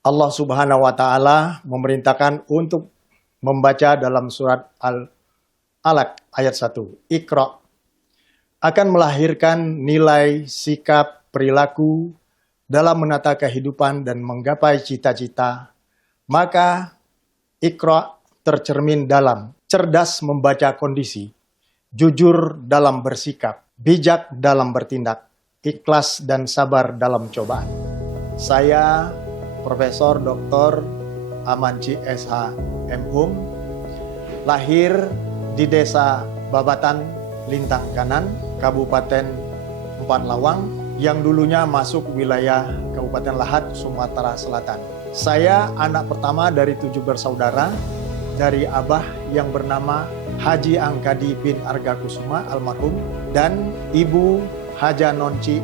Allah Subhanahu wa Ta'ala memerintahkan untuk membaca dalam surat Al-Alaq ayat 1. Iqra akan melahirkan nilai, sikap, perilaku dalam menata kehidupan dan menggapai cita-cita. Maka Iqra tercermin dalam cerdas membaca kondisi, jujur dalam bersikap, bijak dalam bertindak, ikhlas dan sabar dalam cobaan. Saya Profesor Dr. Amanci SH MHum, lahir di Desa Babatan, Lintang Kanan, Kabupaten Empat Lawang, yang dulunya masuk wilayah Kabupaten Lahat, Sumatera Selatan. Saya anak pertama dari 7 bersaudara, dari abah yang bernama Haji Angkadi bin Arga Kusuma almarhum, dan ibu Haja Nonci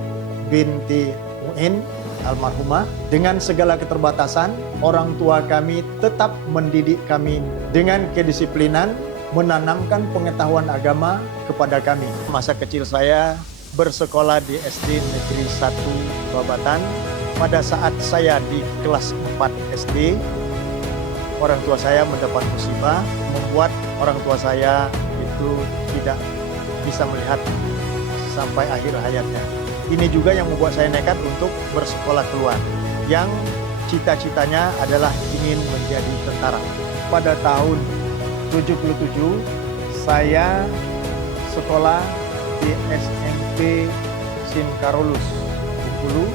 binti Muin almarhumah. Dengan segala keterbatasan, orang tua kami tetap mendidik kami dengan kedisiplinan, menanamkan pengetahuan agama kepada kami. Masa kecil saya bersekolah di SD Negeri 1 Babatan. Pada saat saya di kelas 4 SD, orang tua saya mendapat musibah, membuat orang tua saya itu tidak bisa melihat sampai akhir hayatnya. Ini juga yang membuat saya nekat untuk bersekolah keluar, yang cita-citanya adalah ingin menjadi tentara. Pada tahun 77, saya sekolah di SMP Sinkarolus, Bengkulu,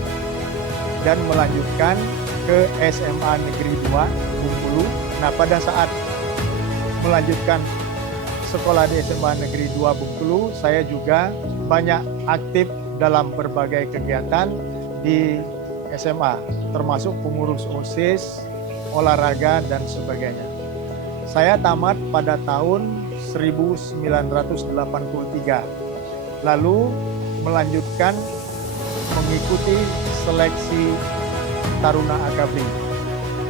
dan melanjutkan ke SMA Negeri 2, Bengkulu. Nah, pada saat melanjutkan sekolah di SMA Negeri 2 Bengkulu, saya juga banyak aktif dalam berbagai kegiatan di SMA, termasuk pengurus OSIS, olahraga, dan sebagainya. Saya tamat pada tahun 1983, lalu melanjutkan mengikuti seleksi Taruna Akabri.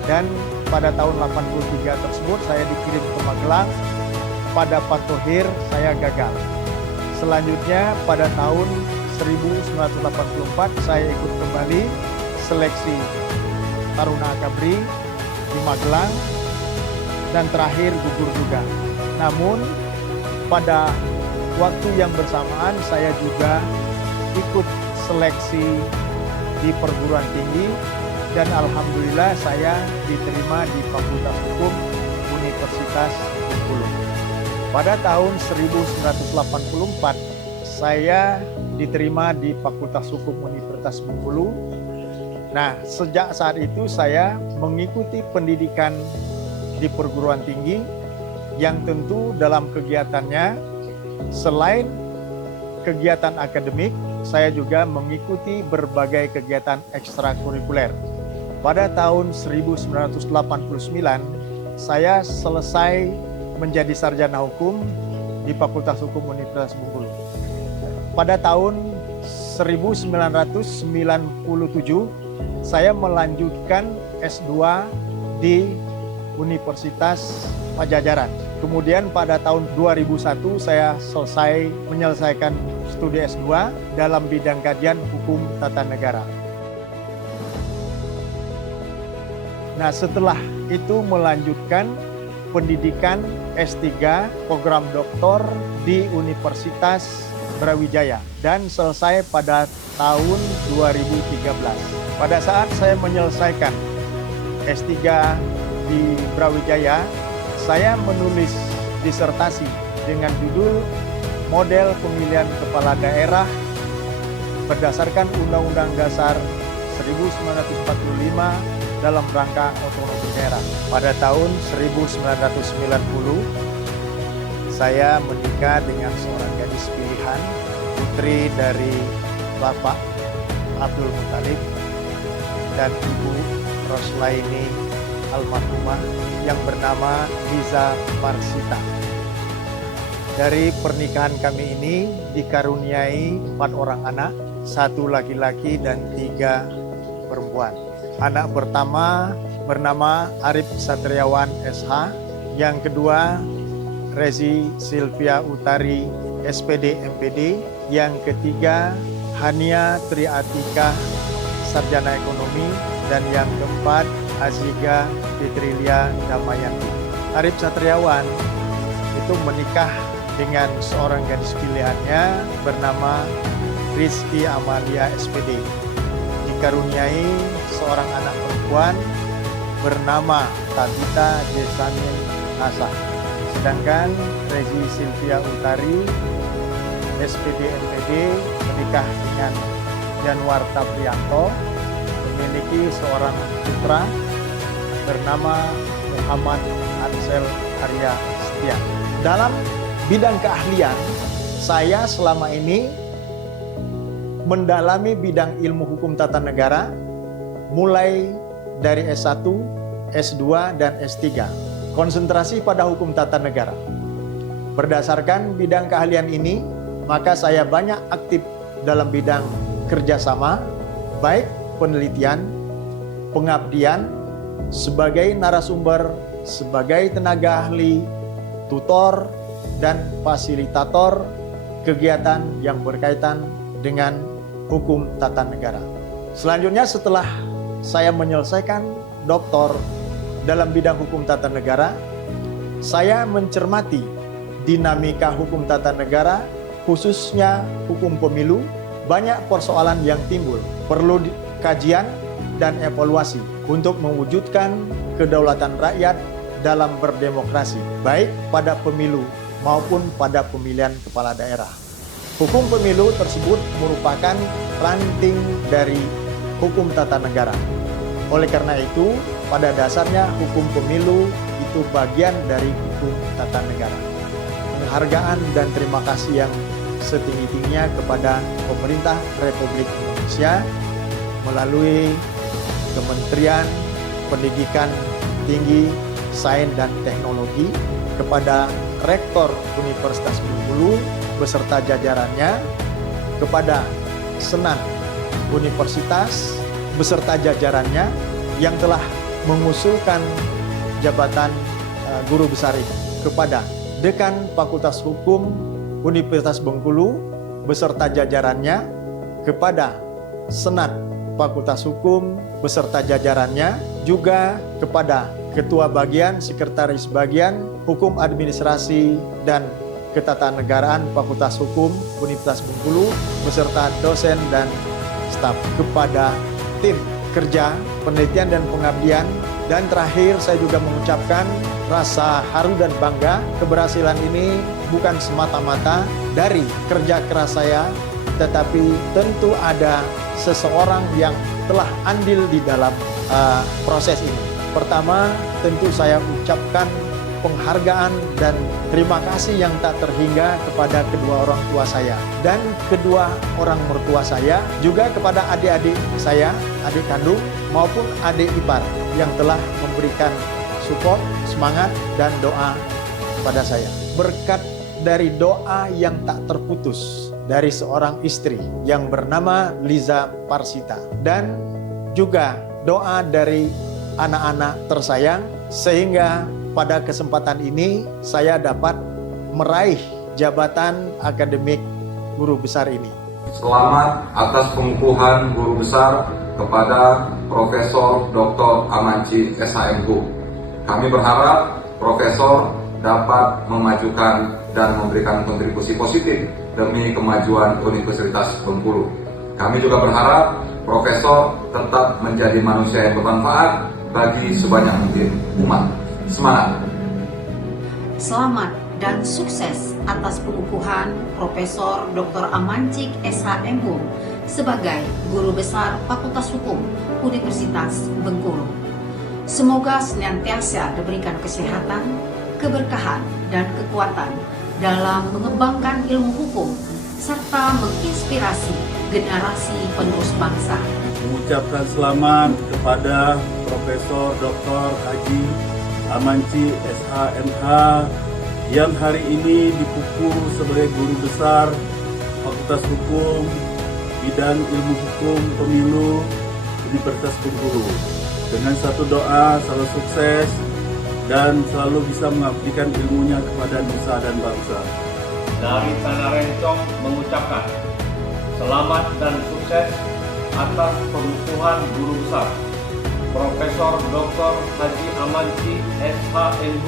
Dan pada tahun 83 tersebut saya dikirim ke Magelang. Pada Patohir saya gagal. Selanjutnya pada tahun 1984 saya ikut kembali seleksi Taruna Akabri di Magelang dan terakhir gugur juga. Namun pada waktu yang bersamaan saya juga ikut seleksi di perguruan tinggi dan alhamdulillah saya diterima di Fakultas Hukum Universitas Bengkulu. Pada tahun 1984 saya diterima di Fakultas Hukum Universitas Bengkulu. Nah, sejak saat itu saya mengikuti pendidikan di perguruan tinggi yang tentu dalam kegiatannya selain kegiatan akademik, saya juga mengikuti berbagai kegiatan ekstrakurikuler. Pada tahun 1989, saya selesai menjadi sarjana hukum di Fakultas Hukum Universitas Bengkulu. Pada tahun 1997, saya melanjutkan S2 di Universitas Pajajaran. Kemudian pada tahun 2001 saya menyelesaikan studi S2 dalam bidang kajian hukum tata negara. Nah, setelah itu melanjutkan pendidikan S3 program doktor di Universitas Brawijaya dan selesai pada tahun 2013. Pada saat saya menyelesaikan S3 di Brawijaya, saya menulis disertasi dengan judul Model Pemilihan Kepala Daerah berdasarkan Undang-Undang Dasar 1945 dalam rangka otonomi daerah. Pada tahun 1990, saya menikah dengan seorang gadis pilihan, putri dari Bapak Abdul Muthalib dan Ibu Roslaini almarhumah yang bernama Liza Marsita. Dari pernikahan kami ini dikaruniai 4 orang anak, 1 laki-laki dan 3 perempuan. Anak pertama bernama Arif Satriawan SH, yang kedua Rezi Silvia Utari SPD MPD, yang ketiga Hania Triatika Sarjana Ekonomi, dan yang keempat Aziga Fitrilia Damayanti. Arif Satriawan itu menikah dengan seorang gadis pilihannya bernama Rizky Amalia SPD. Dikaruniai seorang anak perempuan bernama Tabita Jesamin Asa. Sedangkan Rezi Silvia Utari SPD MPD menikah dengan Janwarta Prianto, memiliki seorang putra bernama Muhammad Ansel Arya Setia. Dalam bidang keahlian, saya selama ini mendalami bidang ilmu hukum tata negara mulai dari S1, S2, dan S3. Konsentrasi pada hukum tata negara. Berdasarkan bidang keahlian ini, maka saya banyak aktif dalam bidang kerjasama, baik penelitian, pengabdian, sebagai narasumber, sebagai tenaga ahli, tutor, dan fasilitator kegiatan yang berkaitan dengan hukum tata negara. Selanjutnya setelah saya menyelesaikan doktor dalam bidang hukum tata negara, saya mencermati dinamika hukum tata negara, khususnya hukum pemilu. Banyak persoalan yang timbul, perlu kajian dan evaluasi untuk mewujudkan kedaulatan rakyat dalam berdemokrasi, baik pada pemilu maupun pada pemilihan kepala daerah. Hukum pemilu tersebut merupakan ranting dari hukum tata negara. Oleh karena itu, pada dasarnya hukum pemilu itu bagian dari hukum tata negara. Penghargaan dan terima kasih yang setinggi-tingginya kepada pemerintah Republik Indonesia melalui Kementerian Pendidikan Tinggi, Sains dan Teknologi, kepada Rektor Universitas Bengkulu beserta jajarannya, kepada Senat Universitas beserta jajarannya yang telah mengusulkan jabatan guru besar ini, kepada Dekan Fakultas Hukum Universitas Bengkulu beserta jajarannya, kepada Senat Fakultas Hukum beserta jajarannya, juga kepada Ketua Bagian, Sekretaris Bagian Hukum Administrasi dan Ketatanegaraan Fakultas Hukum Universitas Bengkulu beserta dosen dan staf, kepada tim kerja, penelitian dan pengabdian. Dan terakhir saya juga mengucapkan rasa haru dan bangga. Keberhasilan ini bukan semata-mata dari kerja keras saya, tetapi tentu ada seseorang yang telah andil di dalam proses ini. Pertama, tentu saya ucapkan penghargaan dan terima kasih yang tak terhingga kepada kedua orang tua saya dan kedua orang mertua saya, juga kepada adik-adik saya, adik kandung maupun adik ipar yang telah memberikan support, semangat, dan doa pada saya. Berkat dari doa yang tak terputus dari seorang istri yang bernama Liza Parsita dan juga doa dari anak-anak tersayang, sehingga pada kesempatan ini saya dapat meraih jabatan akademik guru besar ini. Selamat atas pengukuhan guru besar kepada Profesor Dr. Amanci SHMHU. Kami berharap Profesor dapat memajukan dan memberikan kontribusi positif demi kemajuan Universitas Bengkulu. Kami juga berharap Profesor tetap menjadi manusia yang bermanfaat bagi sebanyak mungkin umat. Semangat! Selamat dan sukses atas pengukuhan Profesor Dr. Amancik SHMHU sebagai Guru Besar Fakultas Hukum Universitas Bengkulu. Semoga senantiasa diberikan kesehatan, keberkahan, dan kekuatan dalam mengembangkan ilmu hukum serta menginspirasi generasi penerus bangsa. Mengucapkan selamat kepada Profesor Dr. Haji Amanci SHMH yang hari ini dipupuk sebagai Guru Besar Fakultas Hukum Bidang Ilmu Hukum Pemilu Universitas Bengkulu. Dengan satu doa, selalu sukses dan selalu bisa mengabdikan ilmunya kepada nusa dan bangsa. Dari Tanah Rencong mengucapkan selamat dan sukses atas pengukuhan guru besar Profesor Dr. Haji Amanci SHMH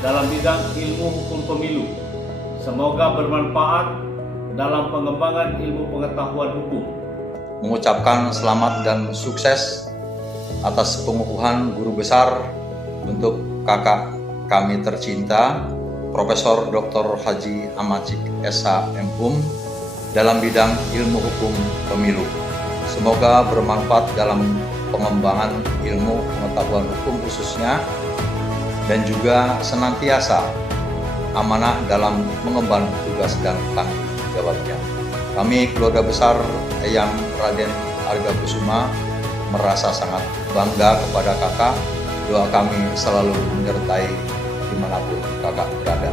dalam bidang ilmu hukum pemilu. Semoga bermanfaat dalam pengembangan ilmu pengetahuan hukum. Mengucapkan selamat dan sukses atas pengukuhan guru besar untuk kakak kami tercinta, Profesor Dr. Haji Amanci SHMH dalam bidang ilmu hukum pemilu. Semoga bermanfaat dalam pengembangan ilmu pengetahuan hukum khususnya, dan juga senantiasa amanah dalam mengemban tugas dan tanggung jawabnya. Kami keluarga besar Eyang Raden Arga Kusuma merasa sangat bangga kepada kakak. Doa kami selalu menyertai dimanapun kakak berada.